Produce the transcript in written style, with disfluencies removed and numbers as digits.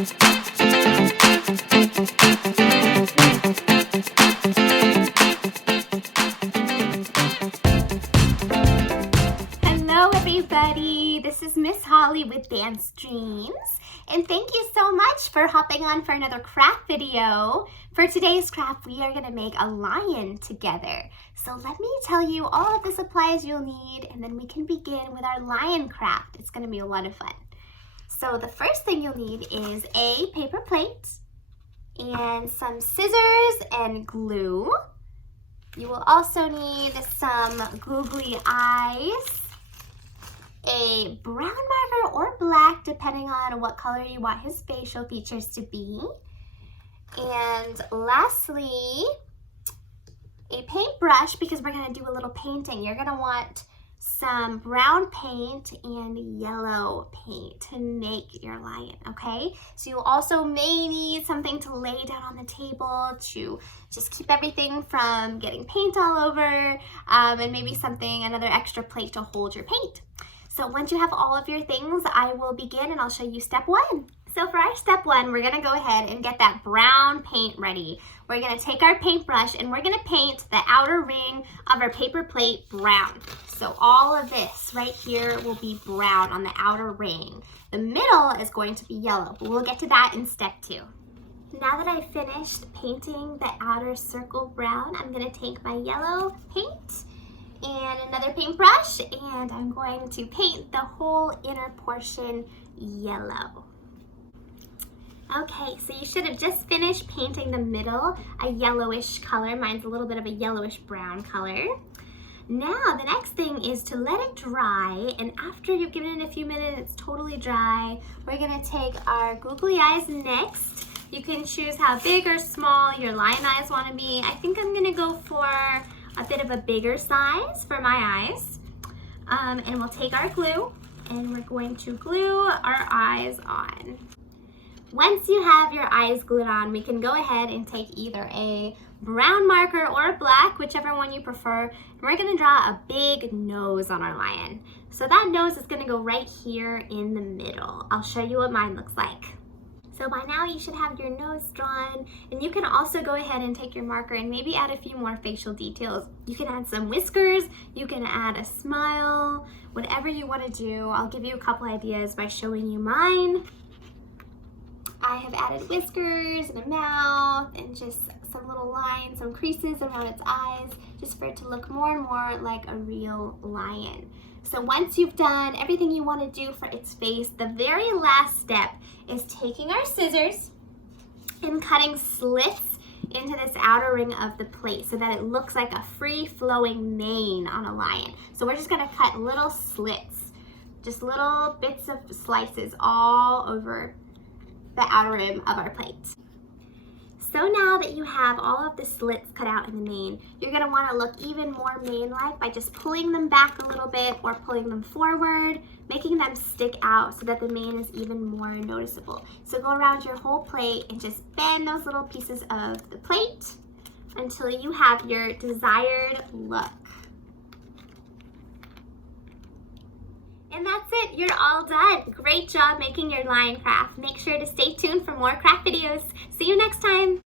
Hello everybody, this is Miss Holly with Dance Dreams, and thank you so much for hopping on for another craft video. For today's craft, we are going to make a lion together. So let me tell you all of the supplies you'll need, and then we can begin with our lion craft. It's going to be a lot of fun. So the first thing you'll need is a paper plate and some scissors and glue. You will also need some googly eyes, a brown marker or black depending on what color you want his facial features to be, and lastly a paintbrush because we're going to do a little painting. You're going to want some brown paint and yellow paint to make your lion, okay? So you also may need something to lay down on the table to just keep everything from getting paint all over, and maybe another extra plate to hold your paint. So once you have all of your things, I will begin and I'll show you step one. So for our step one, we're gonna go ahead and get that brown paint ready. We're gonna take our paintbrush and we're gonna paint the outer ring of our paper plate brown. So all of this right here will be brown on the outer ring. The middle is going to be yellow, but we'll get to that in step two. Now that I've finished painting the outer circle brown, I'm gonna take my yellow paint and another paintbrush, and I'm going to paint the whole inner portion yellow. Okay, so you should have just finished painting the middle a yellowish color. Mine's a little bit of a yellowish brown color. Now the next thing is to let it dry, and after you've given it a few minutes, it's totally dry, we're gonna take our googly eyes next. You can choose how big or small your lion eyes wanna be. I think I'm gonna go for a bit of a bigger size for my eyes. And we'll take our glue and we're going to glue our eyes on. Once you have your eyes glued on, we can go ahead and take either a brown marker or a black, whichever one you prefer. And we're gonna draw a big nose on our lion. So that nose is gonna go right here in the middle. I'll show you what mine looks like. So by now you should have your nose drawn, and you can also go ahead and take your marker and maybe add a few more facial details. You can add some whiskers, you can add a smile, whatever you want to do. I'll give you a couple ideas by showing you mine. I have added whiskers and a mouth and just some little lines, some creases around its eyes, just for it to look more and more like a real lion. So once you've done everything you want to do for its face, the very last step is taking our scissors and cutting slits into this outer ring of the plate so that it looks like a free-flowing mane on a lion. So we're just going to cut little slits, just little bits of slices all over the outer rim of our plate. So now that you have all of the slits cut out in the mane, you're going to want to look even more mane-like by just pulling them back a little bit or pulling them forward, making them stick out so that the mane is even more noticeable. So go around your whole plate and just bend those little pieces of the plate until you have your desired look. And that's it, you're all done. Great job making your lion craft. Make sure to stay tuned for more craft videos. See you next time.